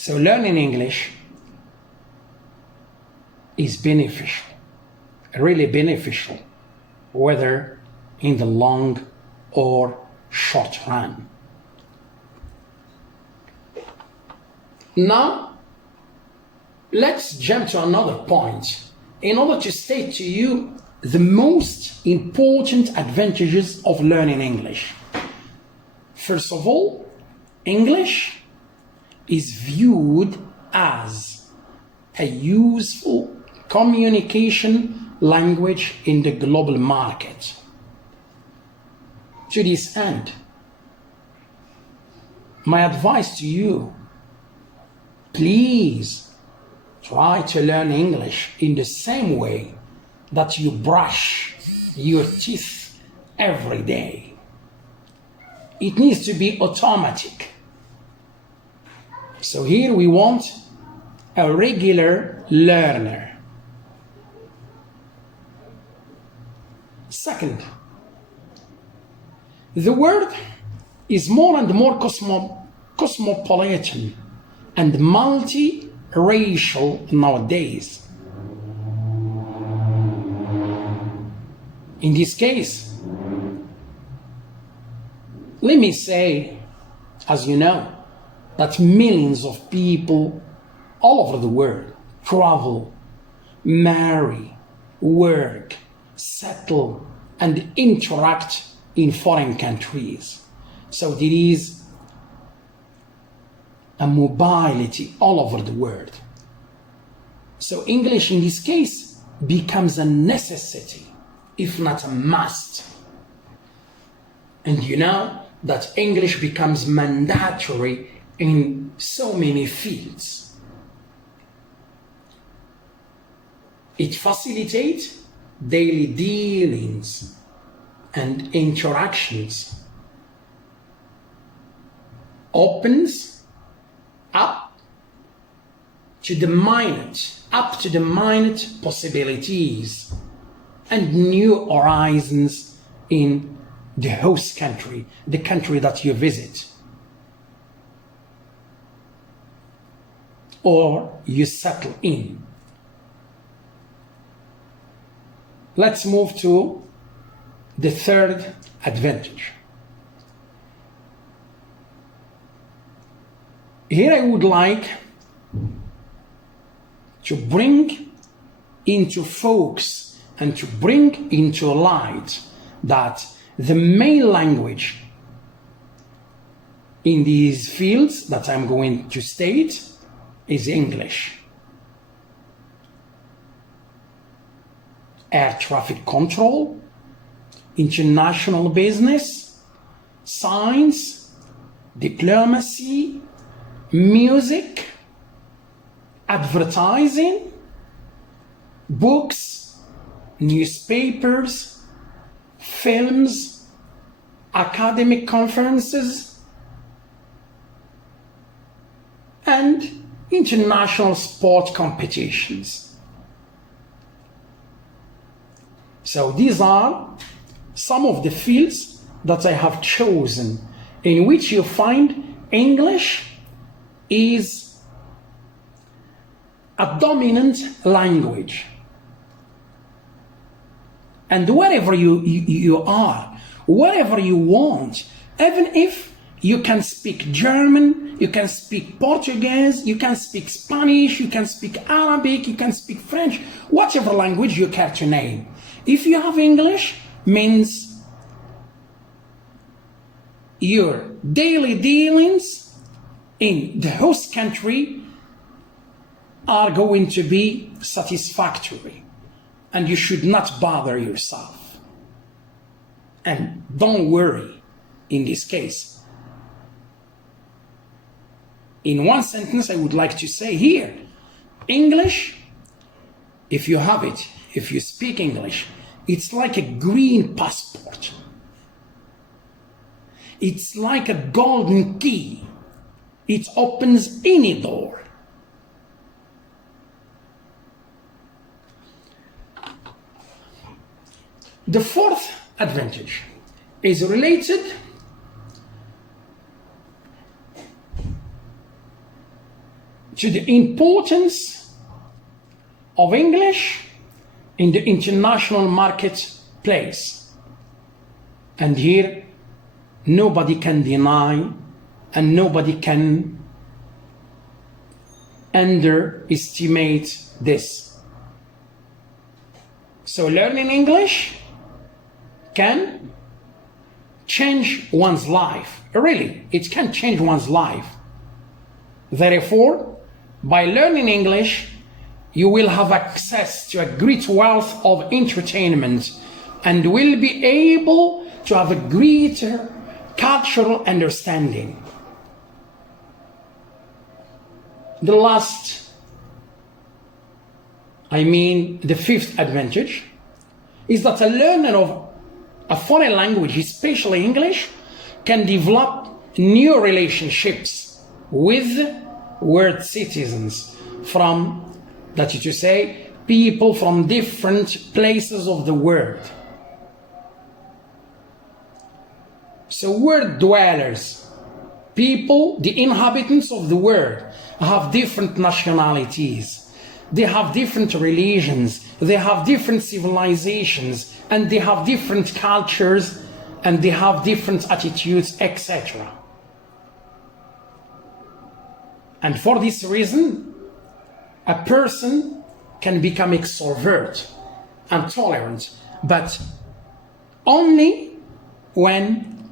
So learning English is beneficial, really beneficial, whether in the long or short run. Now, let's jump to another point in order to state to you the most important advantages of learning English. First of all, English is viewed as a useful communication language in the global market. To this end, my advice to you, please try to learn English in the same way that you brush your teeth every day. It needs to be automatic. So here we want a regular learner. Second, the world is more and more cosmopolitan and multi-racial nowadays. In this case, let me say, as you know, that millions of people all over the world travel, marry, work, settle, and interact in foreign countries. So there is a mobility all over the world. So English in this case becomes a necessity, if not a must. And you know that English becomes mandatory in so many fields. It facilitates daily dealings and interactions, opens up to the minute possibilities and new horizons in the host country, the country that you visit or you settle in. Let's move to the third advantage. Here I would like to bring into focus and to bring into light that the main language in these fields that I'm going to state is English. Air traffic control, international business, science, diplomacy, music, advertising, books, newspapers, films, academic conferences, and international sport competitions. So these are some of the fields that I have chosen in which you find English is a dominant language. And wherever you are, wherever you want, even if you can speak German, you can speak Portuguese, you can speak Spanish, you can speak Arabic, you can speak French, whatever language you care to name. If you have English, means your daily dealings in the host country are going to be satisfactory, and you should not bother yourself. And don't worry in this case. In one sentence, I would like to say here, English, if you have it, if you speak English, it's like a green passport. It's like a golden key. It opens any door. The fourth advantage is related to the importance of English in the international marketplace. And here, nobody can deny and nobody can underestimate this. So learning English can change one's life. Really, it can change one's life. Therefore, by learning English, you will have access to a great wealth of entertainment and will be able to have a greater cultural understanding. The fifth advantage is that a learner of a foreign language, especially English, can develop new relationships with world citizens from, that is to say, people from different places of the world. So world dwellers, people, the inhabitants of the world, have different nationalities, they have different religions, they have different civilizations, and they have different cultures, and they have different attitudes, etc. And for this reason, a person can become extrovert and tolerant, but only when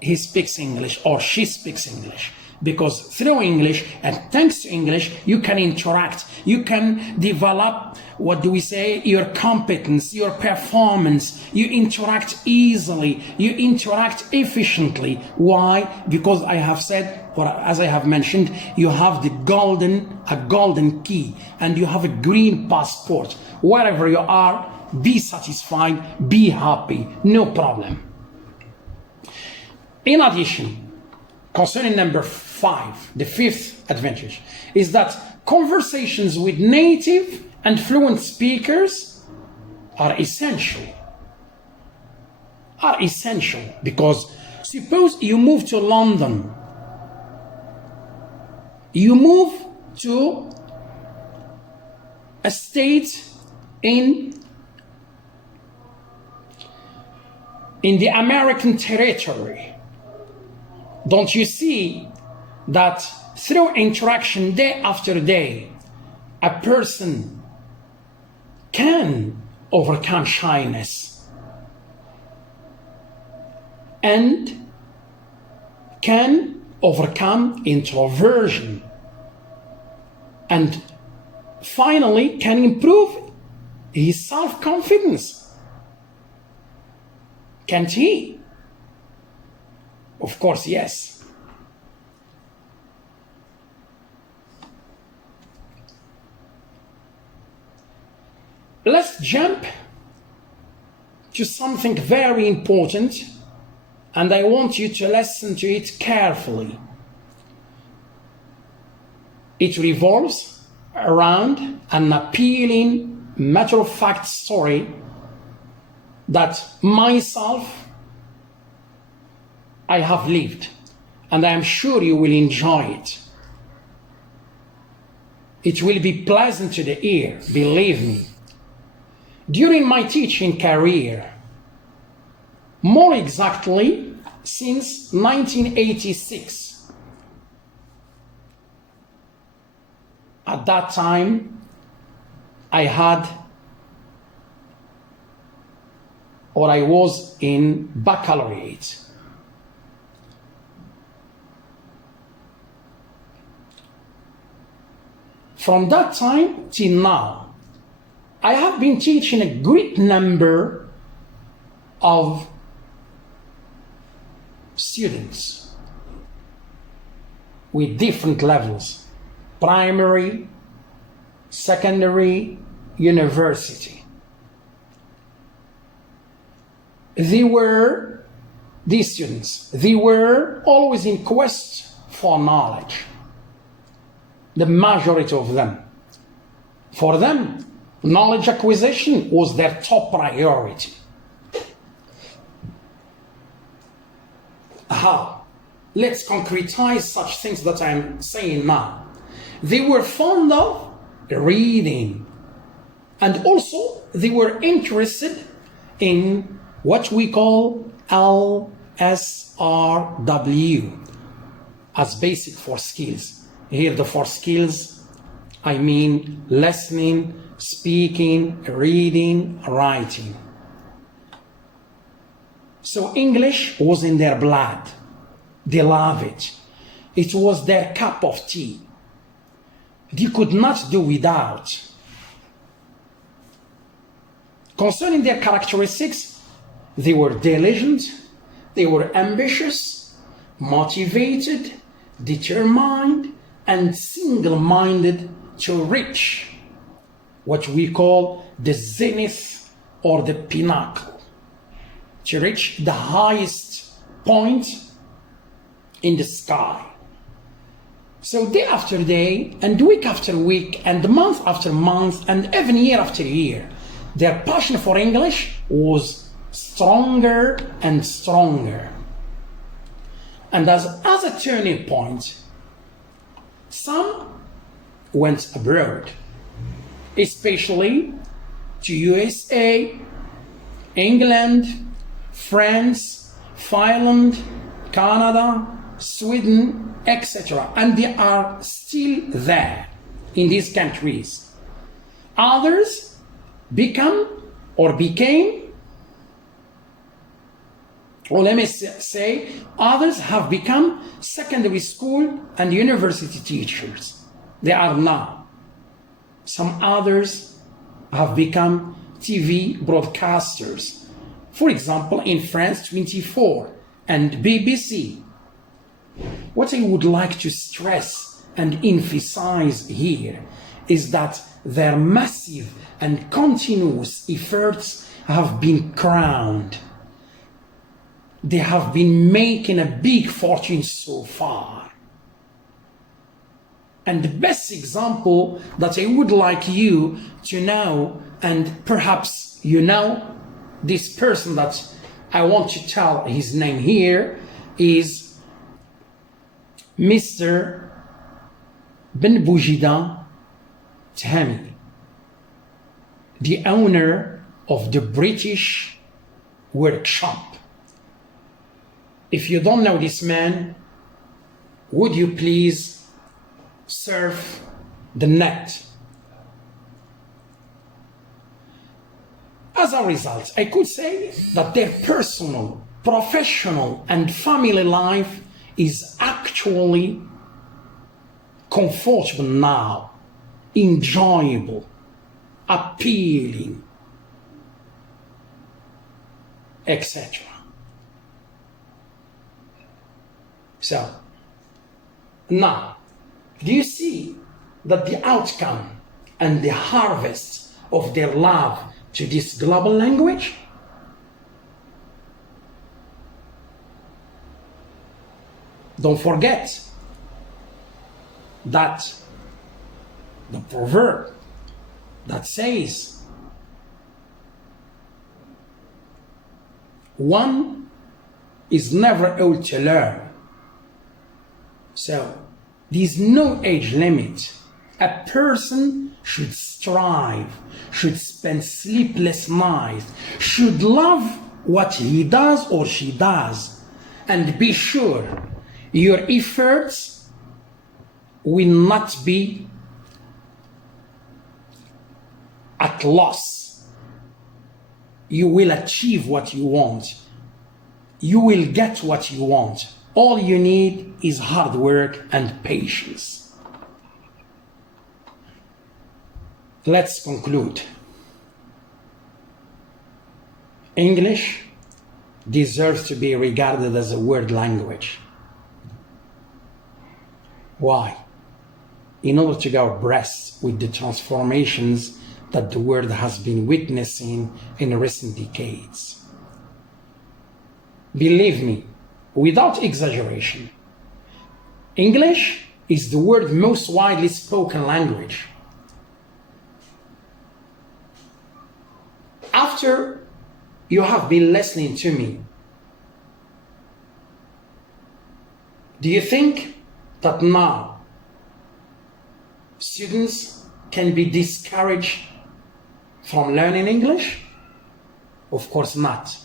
he speaks English or she speaks English. Because through English and thanks to English, you can interact, you can develop, your competence, your performance, you interact easily, you interact efficiently. Why? Because I have said, or as I have mentioned, you have a golden key, and you have a green passport. Wherever you are, be satisfied, be happy, no problem. In addition, concerning number 5, the fifth advantage, is that conversations with native and fluent speakers are essential. Because suppose you move to London, you move to a state in the American territory. Don't you see that through interaction day after day, a person can overcome shyness and can overcome introversion and finally can improve his self-confidence? Can't he? Of course, yes. Let's jump to something very important, and I want you to listen to it carefully. It revolves around an appealing, matter-of-fact story that myself I have lived, and I am sure you will enjoy it. It will be pleasant to the ear, believe me. During my teaching career, more exactly since 1986, at that time I was in baccalaureate. From that time till now, I have been teaching a great number of students with different levels: primary, secondary, university. These students, they were always in quest for knowledge. The majority of them. For them, knowledge acquisition was their top priority. How? let's concretize such things that I'm saying now. They were fond of reading, and also they were interested in what we call LSRW as basic four skills. Here the four skills, I mean listening, speaking, reading, writing. So English was in their blood. They love it. It was their cup of tea. They could not do without. Concerning their characteristics, they were diligent, they were ambitious, motivated, determined, and single-minded to reach what we call the zenith or the pinnacle, to reach the highest point in the sky. So day after day, and week after week, and month after month, and even year after year, their passion for English was stronger and stronger. And as a turning point, some went abroad, especially to USA, England, France, Finland, Canada, Sweden, etc. And they are still there in these countries. Others became, or let me say, others have become secondary school and university teachers. They are now. Some others have become TV broadcasters. For example, in France 24 and BBC. What I would like to stress and emphasize here is that their massive and continuous efforts have been crowned. They have been making a big fortune so far. And the best example that I would like you to know, and perhaps you know, this person that I want to tell his name here is Mr. Ben Boujida Tahami, the owner of the British Workshop. If you don't know this man, would you please surf the net? As a result, I could say that their personal, professional, and family life is actually comfortable now, enjoyable, appealing, etc. So, now, do you see that the outcome and the harvest of their love to this global language? Don't forget that the proverb that says, one is never old to learn. So, there is no age limit. A person should strive, should spend sleepless nights, should love what he does or she does, and be sure your efforts will not be at loss. You will achieve what you want. You will get what you want. All you need is hard work and patience. Let's conclude. English deserves to be regarded as a world language. Why? In order to go abreast with the transformations that the world has been witnessing in recent decades. Believe me, without exaggeration, English is the world's most widely spoken language. After you have been listening to me, Do you think that now students can be discouraged from learning English? Of course not.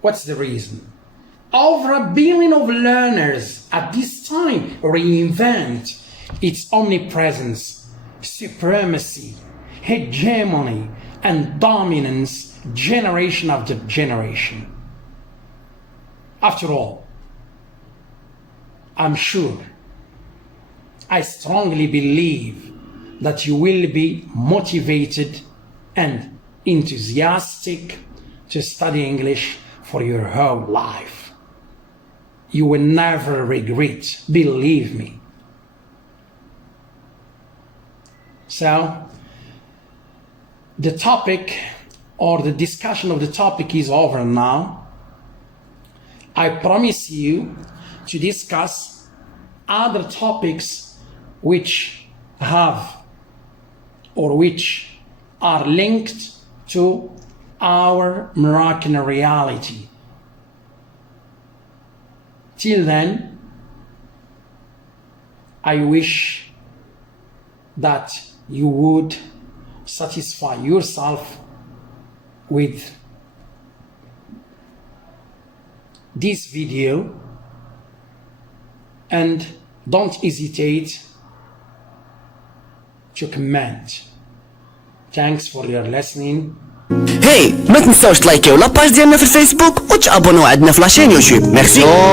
What's the reason? Over 1 billion of learners at this time reinvent its omnipresence, supremacy, hegemony, and dominance generation after generation. After all, I'm sure, I strongly believe that you will be motivated and enthusiastic to study English for your whole life. You will never regret, believe me. So, the topic or the discussion of the topic is over now. I promise you to discuss other topics which have or which are linked to our Moroccan reality. Till then, I wish that you would satisfy yourself with this video and don't hesitate to comment. Thanks for your listening. هاي ما تنساوش تلايكيو لاباج ديالنا في الفيسبوك وتابوناو عندنا في لاشين يوتيوب. ميرسي.